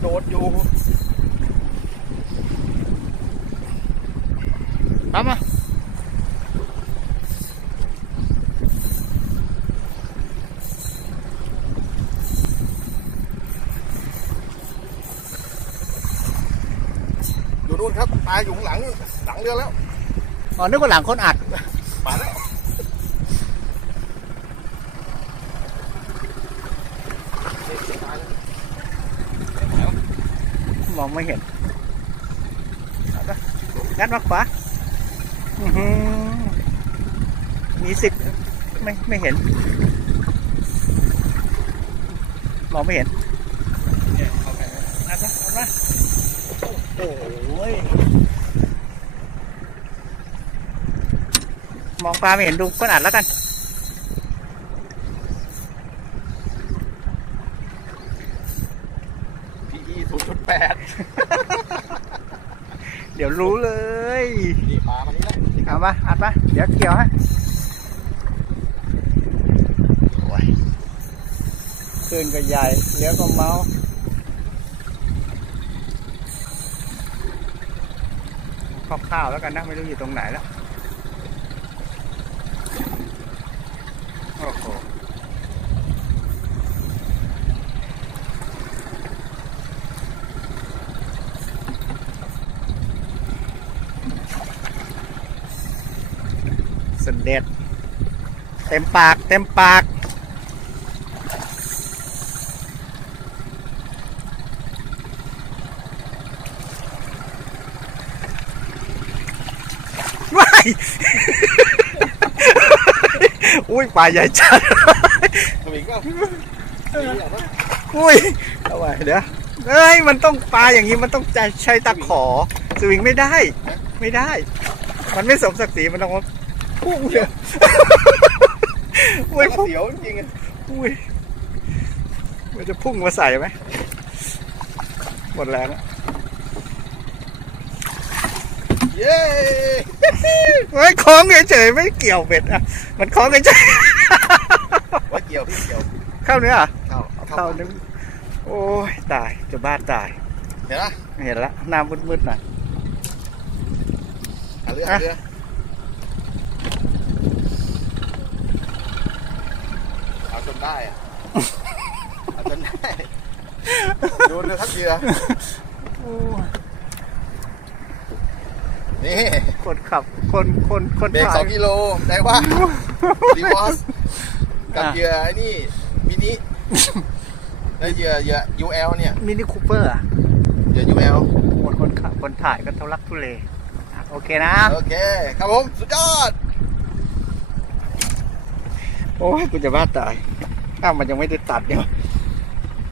โดดอยู่ตามมาอยู่นู่นครับปลาอยู่ข้างหลังนู่นหลังเรือแล้ว อ๋อนึกว่าหลังคนอัด มาแล้วนี่ปลาแล้ว มองไม่เห็นงัดมาขวาอือมีสิบไม่ไม่เห็น มองไม่เห็นงัดมางัดมาโอ้โหยมองปลาไม่เห็นดูคนอัดแล้วกัน พีอีศูนย์จุด แปดเดี๋ยวรู้เลยนี่ปลามานี่แล้วเอามาอัดมาเดี๋ยวเกี่ยวให้โอ้ยคลื่นก็ใหญ่เลี้ยวก็เมาคร่าวๆแล้วกันนะ ไม่รู้อยู่ตรงไหนแล้ว โอ้โห เสด็จ เต็มปากเต็มปากว้ายอุ้ยปลาใหญ่จัดสวิงก็นี่เอาปะอุ้ยเอาไว้เดี๋ยวเอ้ยมันต้องปลาอย่างนี้มันต้องใช้ตะขอสวิงไม่ได้ ไม่ได้ มันไม่สมศักดิ์ศรีมันต้องมา พุ่งเลยอุ้ยพุ่งเสียวจริงๆอะอุ้ยมันจะพุ่งมาใส่ไหมหมดแรงแล้วเย้เฮ้ยคล้องเฉยๆไม่เกี่ยวเบ็ดอะ มันคล้องเฉยว่าเกี่ยวพี่เกี่ยวๆเข้าเนื้อเหรอเข้าเอาเข้าเข้านึงโอ้ยตายจะบ้าตาย เห็นปะเห็นละหน้ามืดๆหน่อยเอาเรือเอาเรือเอาจน ได้อะเอาจนได้ดูเรือทับเรือโอ้ยนี่คนขับคนคนคนเบรกสถ่าอยงกิโลได้ว่าดีวอสกับอะเหยื่อไอ้นี่มินิแล้วเหยื่อเหยื่อ UL เนี่ยมินิคูเปอร์อะเหยื่อ UL หมดคนขับคนถ่ายก็ทุลักทุเลอะโอเคนะ โอเค ครับผม สุดยอด โอ้ยกูจะบ้าตาย อ้าวมันยังไม่ได้ตัดเนี่ย